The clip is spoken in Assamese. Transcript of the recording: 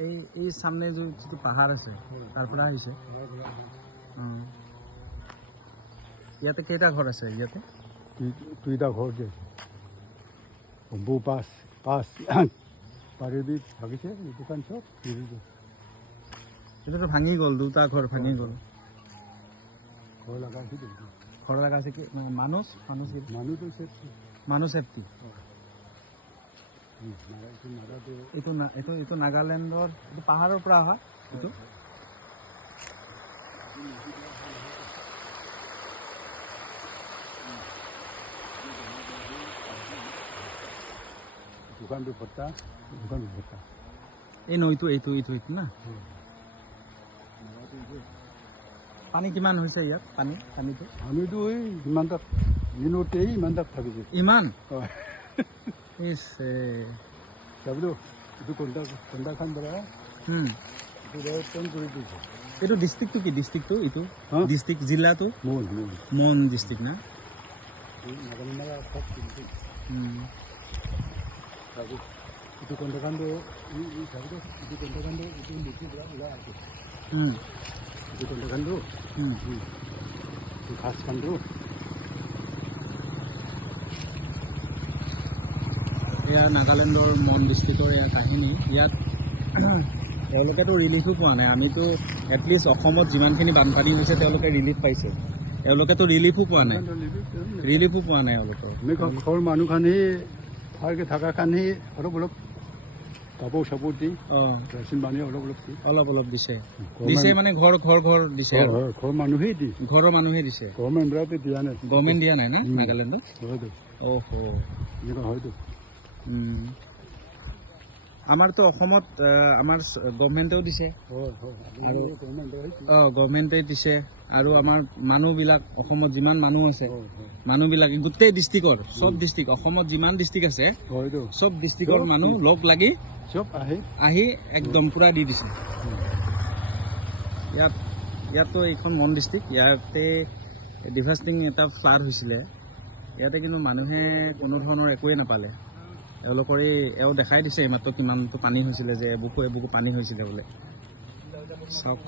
এই সামনে যিটো পাহাৰ আছে তাৰ পৰা আহিছে। ইয়াতে কেইটা ঘৰ আছে? ইয়াতে দুইটা ঘৰ যে বম্বু পাঁচ পাৰিবি ভাগিছে দোকান চব এটাতো ভাঙি গ'ল, দুটা ঘৰ ভাঙি গ'ল। ঘৰ লগাইছে ঘৰ লগা আছে কি মানুহ সেফটি। এইটো নাগালেণ্ডৰ, এইটো পাহাৰৰ পৰা অহা। এইটো দোকানটো ভত্তা এই নৈটো এইটো না। পানী কিমান হৈছে ইয়াত? পানীটো এই ইমান তাত দিনতেই ইমান তাত থাকিছে ইমান। এইটো কন্দাখান পৰা এইটো ডিষ্ট্ৰিক্টটো কি? ডিষ্ট্ৰিক্টটো এইটো ডিষ্ট্ৰিক্ট জিলাটো মন ডিষ্ট্ৰিক্ট না। itu kontrakandu ini sabdo itu kontrakandu itu mesti berapa itu itu kontrakandu itu khas kandu এয়া নাগালেণ্ডৰ মন ডিষ্ট্ৰিক্টৰ এয়া কাহিনী। ইয়াত তেওঁলোকেতো ৰিলিফো পোৱা নাই। আমিতো এটলিষ্ট অসমত যিমানখিনি বানপানী হৈছে তেওঁলোকে ৰিলিফ পাইছে, এওঁলোকেতো ৰিলিফো পোৱা নাই এওঁলোকৰ। ঘৰ মানুহখিনি ভালকৈ থকাখিনি অলপ অলপ কাপোৰ চাপোৰ দি ৰাচন পানী অলপ অলপ দিছে মানে ঘৰ দিছে। ঘৰৰ মানুহেই দি ঘৰৰ মানুহে দিছে, গভৰ্ণমেণ্টে দিয়া নাই। গভৰ্ণমেণ্ট দিয়া নাই না নাগালেণ্ডত? হয়তো এনেকুৱা হয়তো। আমাৰতো অসমত আমাৰ গভৰ্ণমেণ্টেও দিছে, গভৰ্ণমেণ্টে দিছে। আৰু আমাৰ মানুহবিলাক অসমত যিমান মানুহ আছে মানুহবিলাকে গোটেই ডিষ্ট্ৰিক্টৰ চব ডিষ্ট্ৰিক্ট অসমত যিমান ডিষ্ট্ৰিক্ট আছে চব ডিষ্ট্ৰিক্টৰ মানুহ লগ লাগি চব আহি একদম পূৰা দি দিছে। ইয়াতো এইখন মন ডিষ্ট্ৰিক্ট। ইয়াতে ডিভাষ্টিং এটা ফ্লাড হৈছিলে। ইয়াতে কিন্তু মানুহে কোনো ধৰণৰ একোৱেই নাপালে। এওঁলোকৰে এওঁ দেখাই দিছে এইমাত্ৰ কিমানটো পানী হৈছিলে, যে এবুকু পানী হৈছিলে বোলে। চাওক।